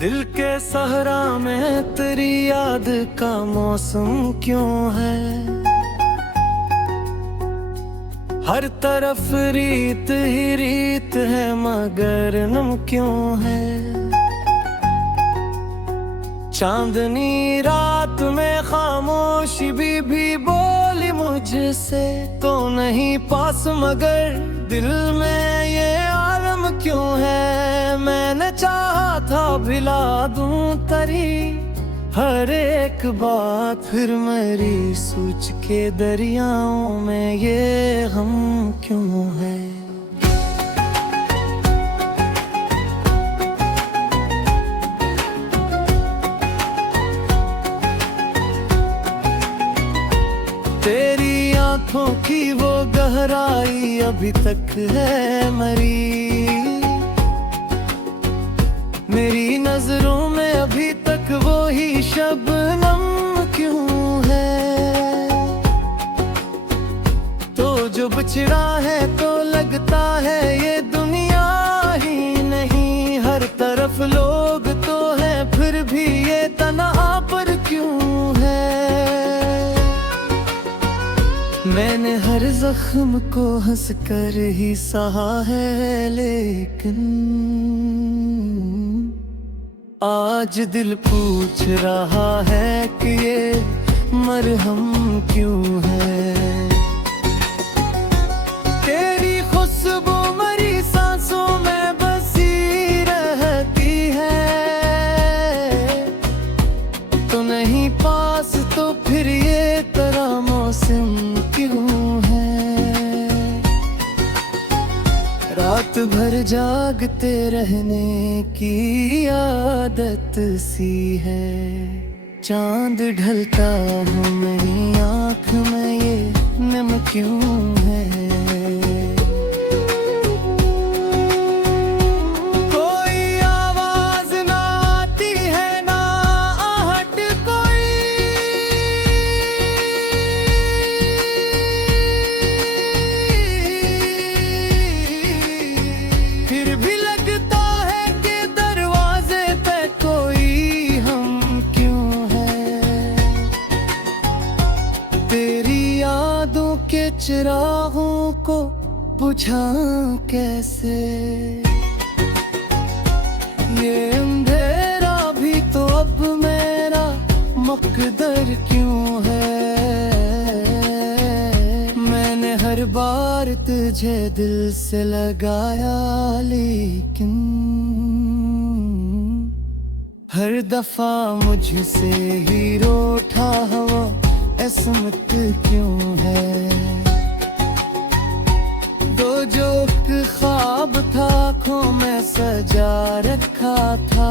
दिल के सहरा में तेरी याद का मौसम क्यों है। हर तरफ रीत ही रीत है मगर नम क्यों है। चांदनी रात में खामोशी भी बोली मुझसे तो नहीं पास मगर दिल में ये आलम क्यों है। मैंने चाहा था भिला दूं तरी हर एक बात फिर मेरी सोच के दरियाओं में ये हम क्यों है। तेरी आंखों की वो गहराई अभी तक है मरी। मेरी नजरों में अभी तक वो ही शबनम क्यों है। तो जो बिछड़ा है तो लगता है ये दुनिया ही नहीं। हर तरफ लोग तो है फिर भी ये तन्हा पर क्यों है। मैंने हर जख्म को हंस कर ही सहा है लेकिन आज दिल पूछ रहा है कि ये मरहम क्यों है। तेरी खुशबू मरी सांसों में बसी रहती है तो नहीं पास तो फिर ये तरह मौसम क्यों है। रात भर जागते रहने की आदत सी है। चांद ढलता हूँ मेरी आँख में ये नम क्यों है। कोई आवाज ना आती है ना आहट कोई। फिर भी लगता है कि दरवाजे पे कोई हम क्यों है। तेरी यादों के चिरागों को बुझा कैसे। ये अंधेरा भी तो अब मेरा मकदर क्यों है। मैंने हर बार तुझे दिल से लगाया लेकिन हर दफा मुझसे ही रूठा हुआ इसमत क्यों है। दो जो ख्वाब था आँखों में सजा रखा था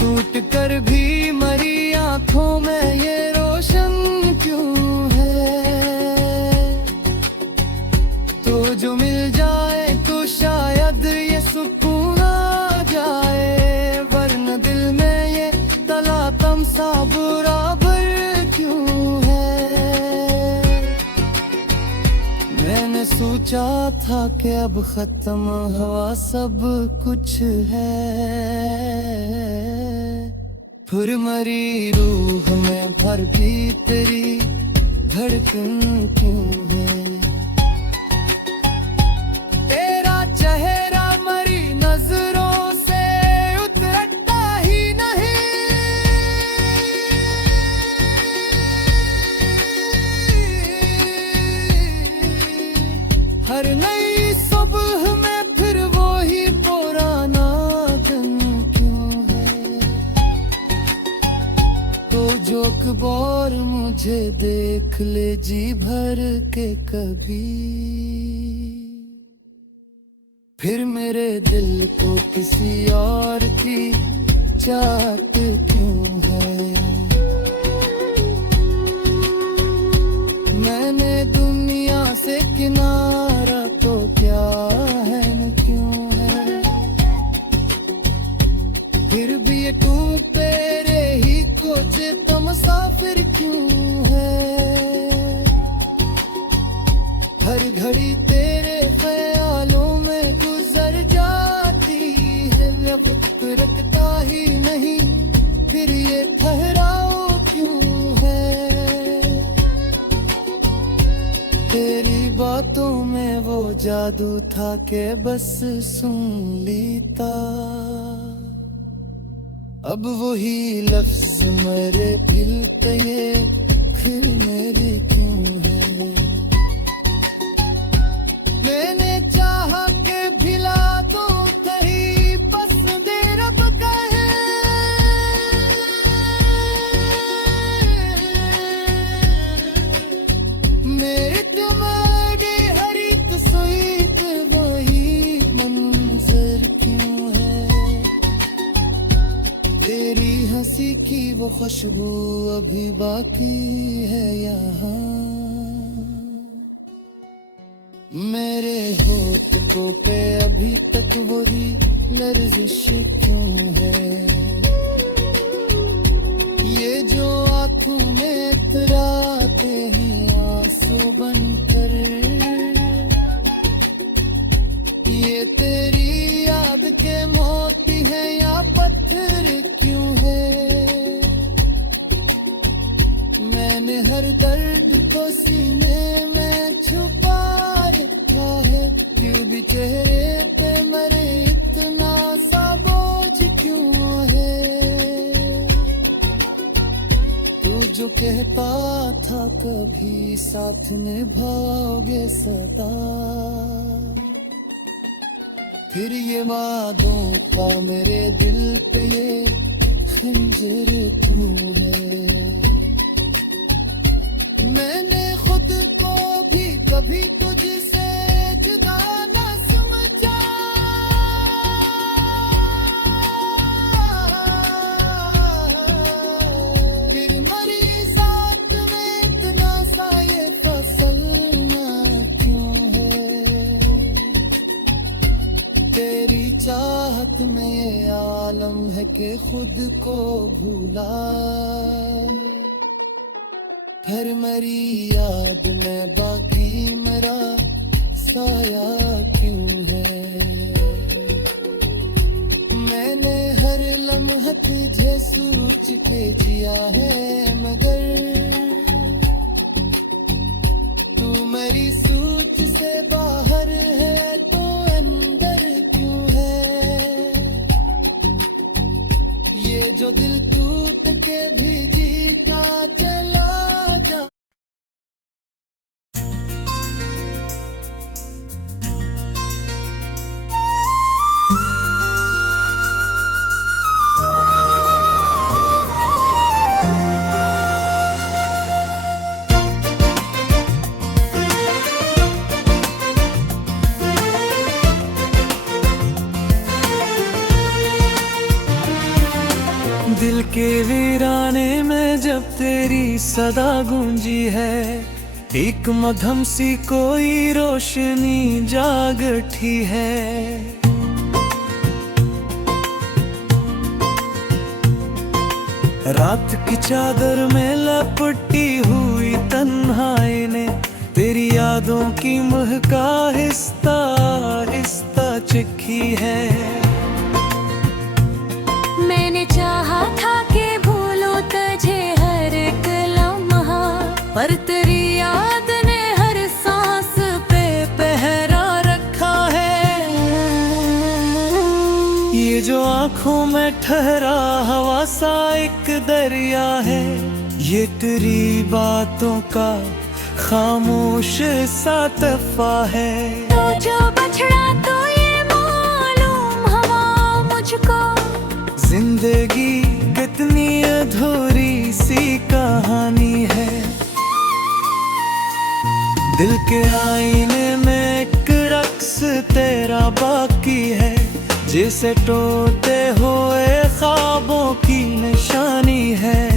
टूट कर भी मरी आँखों में ये रोशन क्यों है। तो जो मिल जाए तो शायद ये सुकून आ जाए वरना दिल में ये तलातम सा बराबर क्यों है। मैंने सोचा था कि अब खत्म हुआ सब कुछ है फिर मरी रूह में भर भी तेरी धड़कन क्यों है। तेरा चेहरा मरी नजरों से उतरता ही नहीं। हर नई सुबह में फिर वो ही पुराना दिन क्यों है। तो जो अकबर मुझे देख ले जी भर के कभी फिर मेरे दिल को किसी और की चाहत क्यों है। मैंने दुनिया से किनारा तो क्या है न क्यों है। फिर भी ये तू तेरे ही कोचे तो मुसाफिर क्यों है। हर घड़ी तेरे ख्यालों में गुजर जाती जादू था के बस सुन लेता। अब वही लफ्ज मेरे दिल पे ये फिर मेरे क्यों है। मैंने चाहा के भिला तो तही बस दे रब कहे। मेरी तुम्हारी हर एक सोईत वही मंजर क्यों है। तेरी हंसी की वो खुशबू अभी बाकी है यहाँ। मेरे होठों पे अभी तक वही लर्जिश क्यों है। ये जो आंखों में इतराते हैं आंसू बनकर, ये तेरी याद के मोती है या पत्थर क्यों है। मैंने हर दर्द को सीने में छुपा रखा है। फिर भी चेहरे पे मेरे इतना सा बोझ क्यों है। तू जो कहता था कभी साथ निभाओगे सदा, फिर ये वादों का मेरे दिल पे ये खंजर क्यों है। मैंने खुद को भी कभी तुझसे जुदा न समझा। फिर मरी साथ में इतना सा ये फसलना क्यों है। तेरी चाहत में ये आलम है कि खुद को भूला। हर मरी याद में बाकी मेरा साया क्यों है। मैंने हर लम्हा तुझे सोच के जिया है, मगर तू मेरी सोच से बाहर है तो अंदर क्यों है। ये जो दिल टूट के भी जीता चला जा। दिल के वीराने में जब तेरी सदा गूंजी है, एक मध्यम सी कोई रोशनी जाग उठी है। रात की चादर में लपटी हुई तन्हाई ने तेरी यादों की महका आहिस्ता आहिस्ता चखी है। मैंने चाहा था कि भूलूं तुझे हर एक लम्हा, पर तेरी याद ने हर सांस पे पहरा रखा है। ये जो आंखों में ठहरा हवा सा एक दरिया है, ये तेरी बातों का खामोश सा तहफा है। तो जो बछड़ा तो ये मालूम हवा मुझको, जिंदगी कितनी अधूरी सी कहानी है। दिल के आईने में एक रक्स तेरा बाकी है, जिसे टूटे हुए ख्वाबों की निशानी है।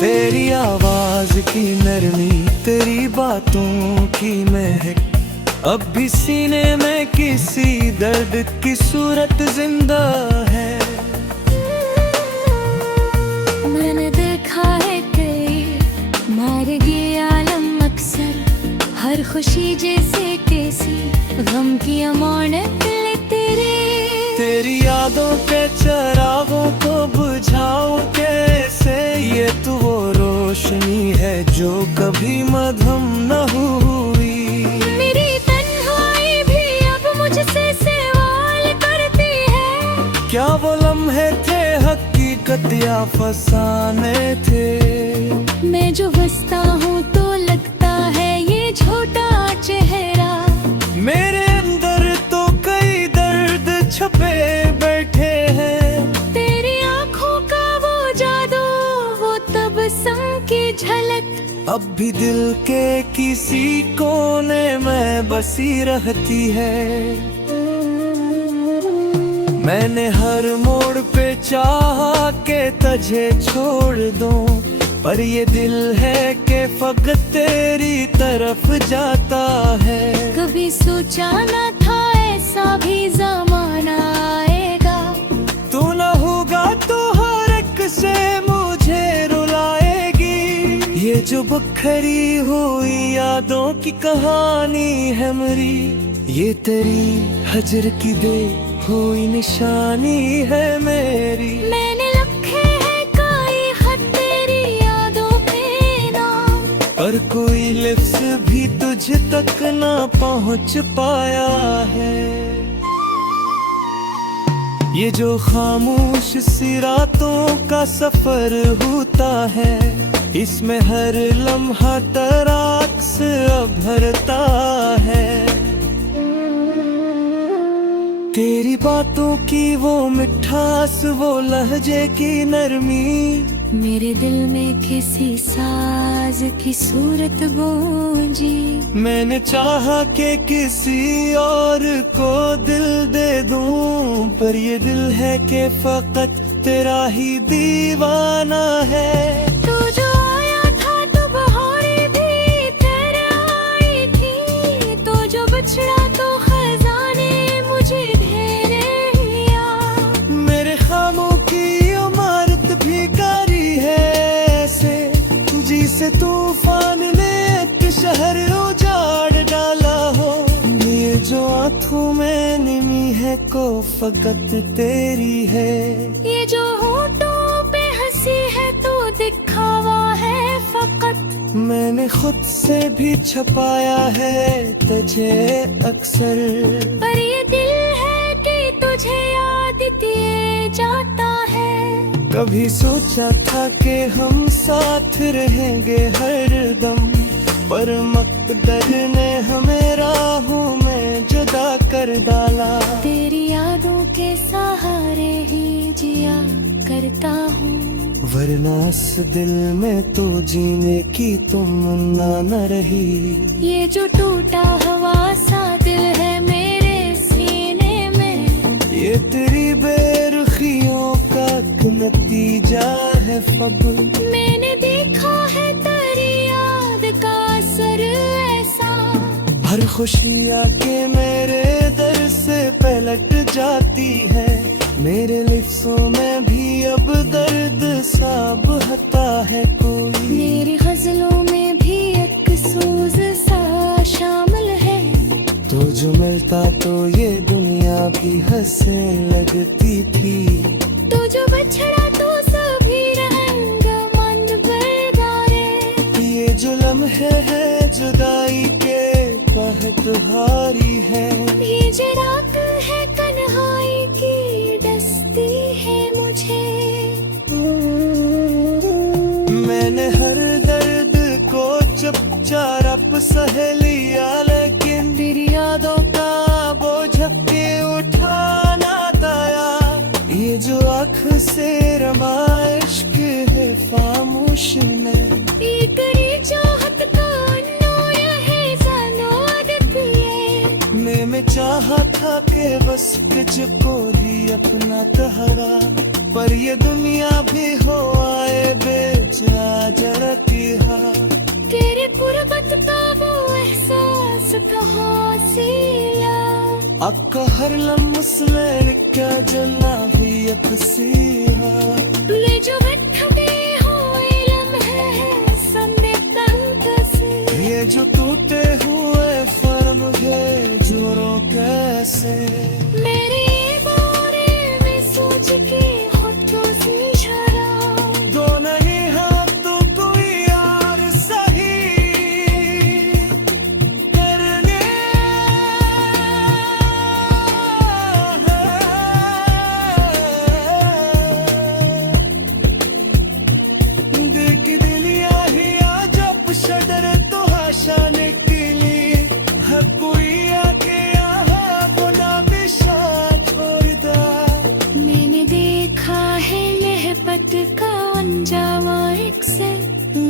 तेरी आवाज की नरमी, तेरी बातों की महक, अब भी सीने में किसी दर्द की सूरत जिंदा है। मैंने देखा है कई मारगी आलम अक्सर, हर खुशी जैसे कैसी गम की अमानत ले तेरी यादों के चरागों को बुझाओ कैसे। ये तो वो रोशनी है जो कभी मध्यम न हुई। या फसाने थे। मैं जो हंसता हूँ तो लगता है ये झूठा चेहरा। मेरे अंदर तो कई दर्द छपे बैठे हैं। तेरी आंखों का वो जादू, वो तबस्सुम की झलक, अब भी दिल के किसी कोने में बसी रहती है। मैंने हर मोड़ पे चाहा के तुझे छोड़ दूं, पर ये दिल है कि फकत तेरी तरफ जाता है। कभी सोचा न था ऐसा भी जमाना आएगा। तू न होगा तो हर एक से मुझे रुलाएगी। ये जो बखरी हुई यादों की कहानी है मेरी, ये तेरी हजर की दे हुई निशानी है मेरी। मैंने लिखे है कई खत तेरी यादों पे नाम, पर कोई लिफ्स भी तुझ तक ना पहुंच पाया है। ये जो खामोश सी रातों का सफर होता है, इसमें हर लम्हा तराक्स भरता है। तेरी बातों की वो मिठास, वो लहजे की नरमी, मेरे दिल में किसी साज की सूरत गूंजी। मैंने चाहा कि किसी और को दिल दे दूं, पर ये दिल है कि फकत तेरा ही दीवाना है। तू जो आया था तो बहारें भी तेरे आई थी, तो जो बछड़ा तो खजाने मुझे घेरे लिया। मेरे खामों की इमारत भी कारी है ऐसे, जिसे तूफान ने एक शहर उजाड़ डाला हो। ये जो आंखों में निमी है को फकत तेरी है। ये जो होठों पे हंसी है तो दिखावा है फकत। मैंने खुद से भी छपाया है तुझे अक्सर, पर ये दिल है कि तुझे याद दिए जाता है। कभी सोचा था कि हम साथ रहेंगे हर दम, पर मकदर ने हमें राहों में जुदा कर डाला। तेरी यादों के सहारे ही जिया करता हूँ, वरना इस दिल में तो जीने की तमन्ना न रही। ये जो टूटा हुआ सा दिल है मेरे सीने में, ये तेरी बेरुखियों का नतीजा है फब। मैंने देखा है तेरी याद का असर ऐसा। हर खुशियाँ के मेरे दर से पलट जाती है। मेरे लिफ्सों में भी अब दर्द सा बहता है कोई। मेरी गजलों में भी एक सूज सा शामिल है। तो जो मिलता तो ये दुनिया भी हंसने लगती थी। तो जो बछड़ा तो सभी रंगमंद बरदारे। ये जो लम्हे है जुदाई के बहुत भारी है। ये जराक है कन्हाई की डसती है मुझे। मैंने हर दर्द को चुपचाप सह लिया, लेकिन तेरी यादों का बोझ के उठाना ताया। ये जो आँख से रमा इश्क है खामोश ने। ये करी चाहत का अन्नोया है जानो आदत ये। मैं चाहा था कि बस तुझको ही अपना तहरा, पर ये दुनिया भी हो आए बेचा जड़ती हा। तेरे गुर्बत का वो एहसास कहाँ से ला। आपका हर लम्स में क्या जलना भी अक्सीहा। ले जो बैठे हुए लम्हे हैं संदे तंग से। ये जो टूटे हुए फर्म है जोरों कैसे। मेरे बारे में सोच के खुद को समझा रहा। दो नहीं हाँ तो कोई यार सही करने।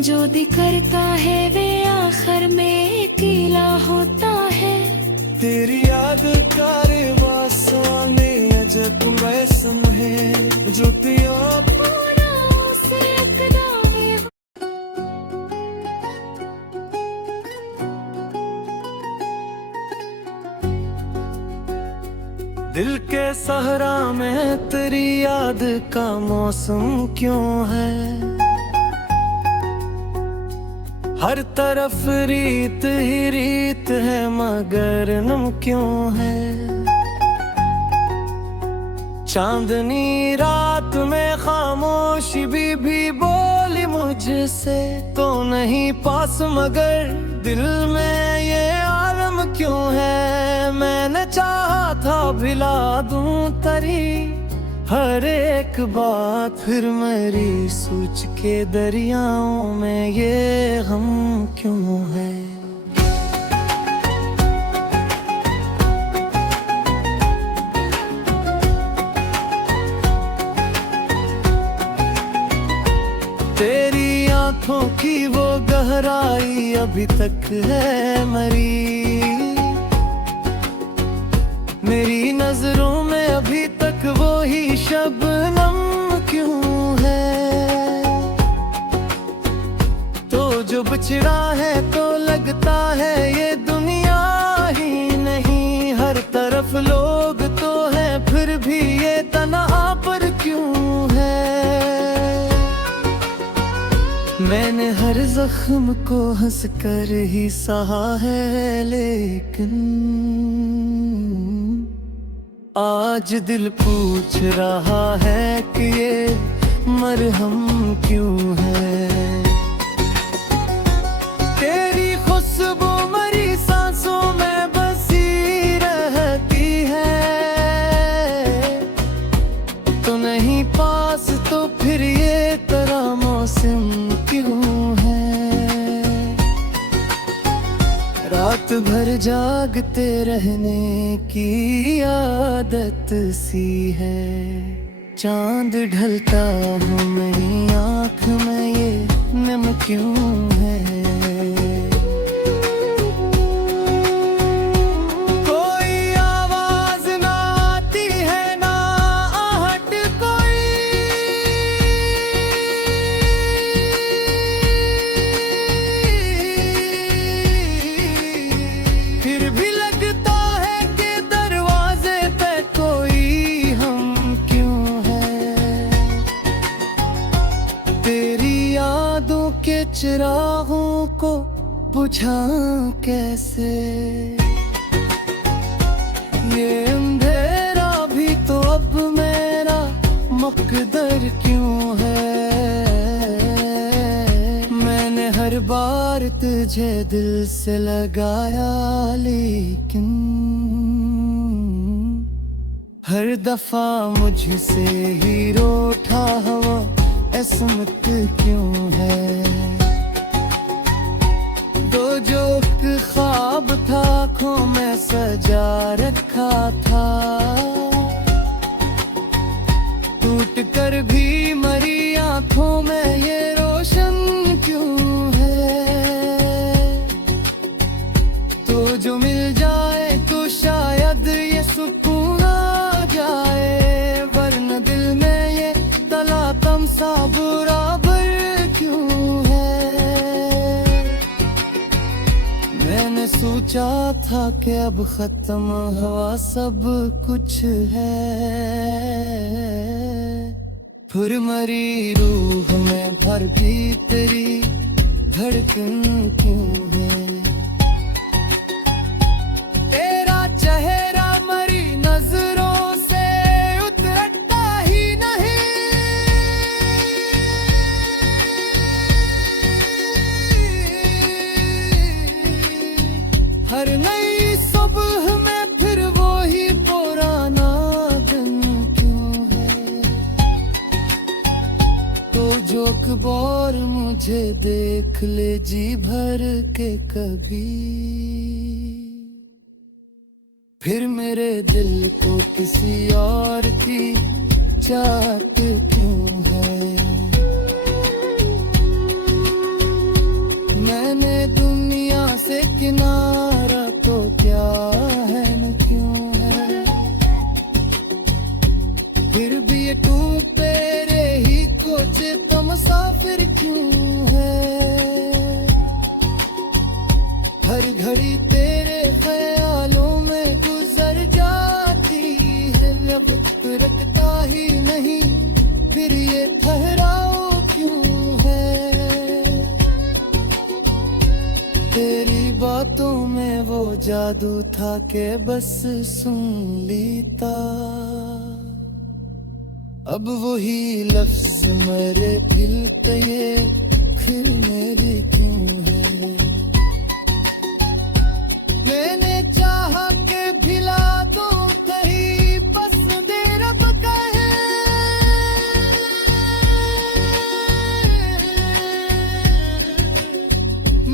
जो दी करता है वे आखिर में अकेला होता है। तेरी याद कारवां में अजब मौसम है जो पिया पूरा उसे कदम में दिल के सहरा में तेरी याद का मौसम क्यों है। हर तरफ रीत ही रीत है मगर नम क्यों है। चांदनी रात में खामोशी भी बोली मुझसे तो नहीं पास मगर दिल में ये आलम क्यों है। मैंने चाहा था भिला दूं तरी हर एक बात फिर मेरी सोच के दरियाओं में ये गम क्यों है। तेरी आंखों की वो गहराई अभी तक है मरी। मेरी नजरों में अभी तक वो ही शबनम क्यों है। तो जो बिछड़ा है तो लगता है ये दुनिया ही नहीं। हर तरफ लोग तो है फिर भी ये तन्हा पर क्यों है। मैंने हर जख्म को हंस कर ही सहा है लेकिन आज दिल पूछ रहा है कि ये मरहम क्यों है। तेरी खुशबू मरी सांसों में बसी रहती है तो नहीं पास तो फिर ये तरह मौसम क्यों है। रात भर जागते रहने की आदत सी है। चांद ढलता हूँ मेरी आँख में ये नम क्यों है। कोई आवाज ना आती है ना आहट कोई। फिर भी लगता है कि दरवाजे पे कोई हम क्यों है। तेरी यादों के चिरागों को बुझा कैसे। ये अंधेरा भी तो अब मेरा मकदर क्यों है। मैंने हर बार तुझे दिल से लगाया लेकिन हर दफा मुझसे ही रूठा हुआ इसमत क्यों है। दो जो ख्वाब था आँखों में सजा रखा था टूट कर भी मरी आँखों में ये रोशन क्यों है। तो जो मिल जाए तो शायद ये सुकून आ जाए वरना दिल में ये तलातम सा बराबर क्यों है। मैंने सोचा था कि अब खत्म हुआ सब कुछ है फिर मरी रूह में भर भी तेरी धड़कन क्यों है। तेरा चेहरा मरी नजरों से उतरता ही नहीं। हर नई सुबह में फिर वो ही पुराना दिन क्यों है। तो जो कबार मुझे देख ले जी भर के कभी फिर मेरे दिल को किसी और की चाहत क्यों है। बातों में वो जादू था के बस सुन लेता। अब वही लफ्ज मेरे दिल पे ये फिर मेरे क्यों है। मैंने चाहा के भिला दो कहीं पसंद रब कहे।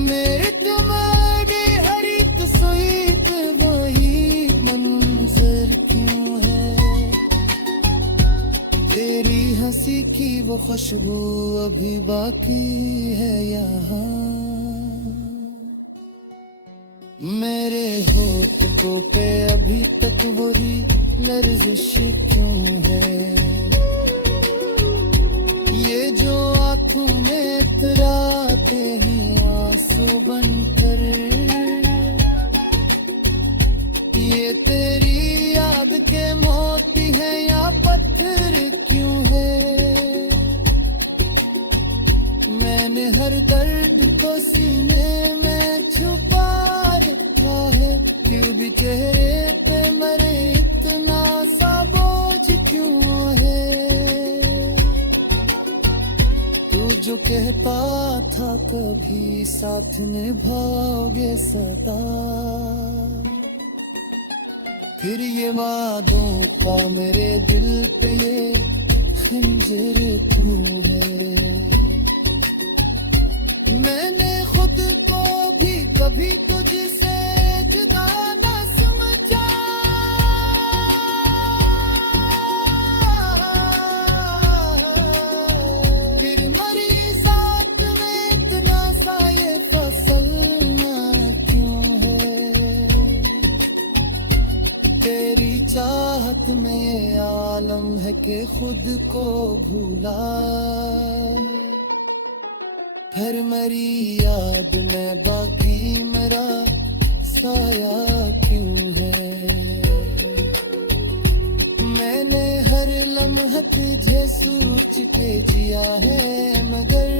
मेरे तुम्हारे हर एक सुईत वही मंजर क्यों है। तेरी हंसी की वो खुशबू अभी बाकी है यहाँ। मेरे होठों पे अभी तक वही लर्जिश क्यों है। ये जो आंखों में इतराते हैं आंसू बनकर, ये तेरी याद के मोती है या पत्थर क्यों है। मैंने हर दर्द को सीने में छुपा रखा है। फिर भी चेहरे पे मरे इतना सा बोझ क्यों है। तू जो कहता था कभी साथ निभाओगे सदा, फिर ये वादों का मेरे दिल पे ये खंजर क्यों है। मैंने खुद को भी कभी तुझसे जुदा न समझा। फिर मरी साथ में इतना सा ये फसलना क्यों है। तेरी चाहत में आलम है कि खुद को भूला। हर मरी याद में बाकी मेरा साया क्यों है। मैंने हर लम्हा तुझे सोच के जिया है मगर